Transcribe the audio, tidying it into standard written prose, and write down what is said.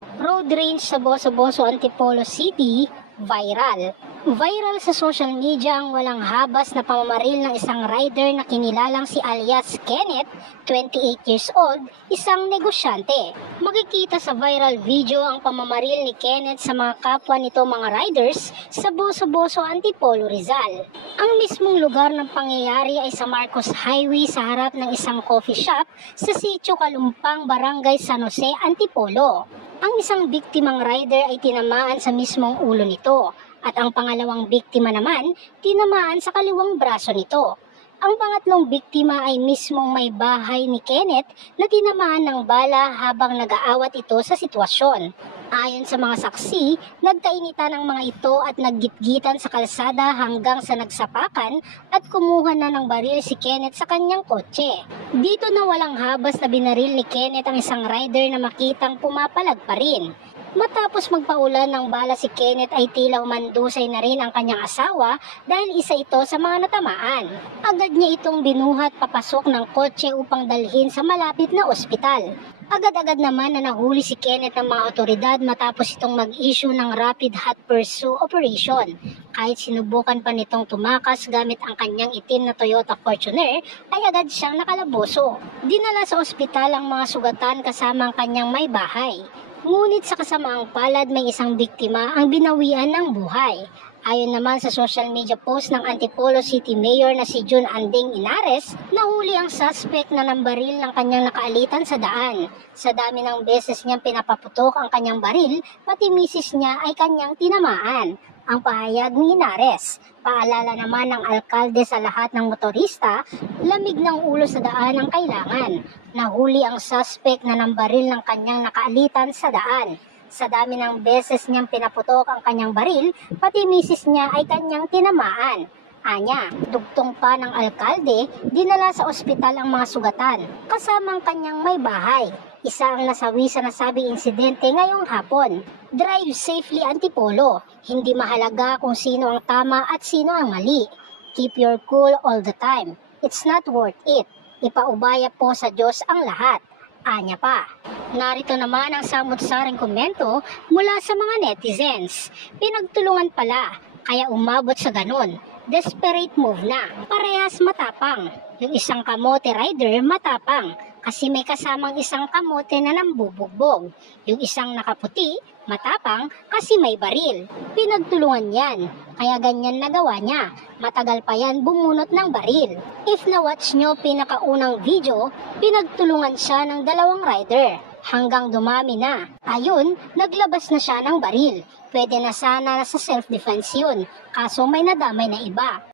Road rage sa Boso-Boso, Antipolo City, viral. Viral sa social media ang walang habas na pamamaril ng isang rider na kinilalang si alias Kenneth, 28 years old, isang negosyante. Makikita sa viral video ang pamamaril ni Kenneth sa mga kapwa nito mga riders sa Boso-Boso, Antipolo, Rizal. Ang mismong lugar ng pangyayari ay sa Marcos Highway sa harap ng isang coffee shop sa Sitio Kalumpang, Barangay San Jose, Antipolo. Ang isang biktimang rider ay tinamaan sa mismong ulo nito at ang pangalawang biktima naman tinamaan sa kaliwang braso nito. Ang pangatlong biktima ay mismong may bahay ni Kenneth na tinamaan ng bala habang nag-aawat ito sa sitwasyon. Ayon sa mga saksi, nagkainitan ang mga ito at naggitgitan sa kalsada hanggang sa nagsapakan at kumuha na ng baril si Kenneth sa kanyang kotse. Dito na walang habas na binaril ni Kenneth ang isang rider na makitang pumapalag pa rin. Matapos magpaulan ng bala si Kenneth ay tila umandusay na rin ang kanyang asawa dahil isa ito sa mga natamaan. Agad niya itong binuhat papasok ng kotse upang dalhin sa malapit na ospital. Agad-agad naman na nahuli si Kenneth ng mga otoridad matapos itong mag-issue ng Rapid Hot Pursuit Operation. Kahit sinubukan pa nitong tumakas gamit ang kanyang itim na Toyota Fortuner, ay agad siyang nakalaboso. Dinala sa ospital ang mga sugatan kasama ang kanyang may bahay. Ngunit sa kasamaang palad may isang biktima ang binawian ng buhay. Ayon naman sa social media post ng Antipolo City Mayor na si June Anding Inares, nahuli ang suspect na nambaril ng kanyang nakaalitan sa daan. Sa dami ng beses niyang pinapaputok ang kanyang baril, pati misis niya ay kanyang tinamaan. Ang pahayag ni Inares, paalala naman ng alkalde sa lahat ng motorista, lamig ng ulo sa daan ang kailangan. Nahuli ang suspect na nambaril ng kanyang nakaalitan sa daan. Sa dami ng beses niyang pinaputok ang kanyang baril, pati misis niya ay kanyang tinamaan. Anya, dugtong pa ng alkalde, dinala sa ospital ang mga sugatan, kasama ang kanyang may bahay. Isa ang nasawi sa nasabing insidente ngayong hapon. Drive safely, Antipolo. Hindi mahalaga kung sino ang tama at sino ang mali. Keep your cool all the time. It's not worth it. Ipaubaya po sa Diyos ang lahat. Anya pa. Narito naman ang samut-saring komento mula sa mga netizens. Pinagtulungan pala, kaya umabot sa ganun. Desperate move na. Parehas matapang. Yung isang kamote rider matapang kasi may kasamang isang kamote na nambubugbog. Yung isang nakaputi, matapang kasi may baril. Pinagtulungan yan, kaya ganyan nagawa niya. Matagal pa yan bumunot ng baril. If na-watch nyo pinakaunang video, pinagtulungan siya ng dalawang rider. Hanggang dumami na. Ayun, naglabas na siya ng baril. Pwede na sana sa self-defense yun, kaso may nadamay na iba.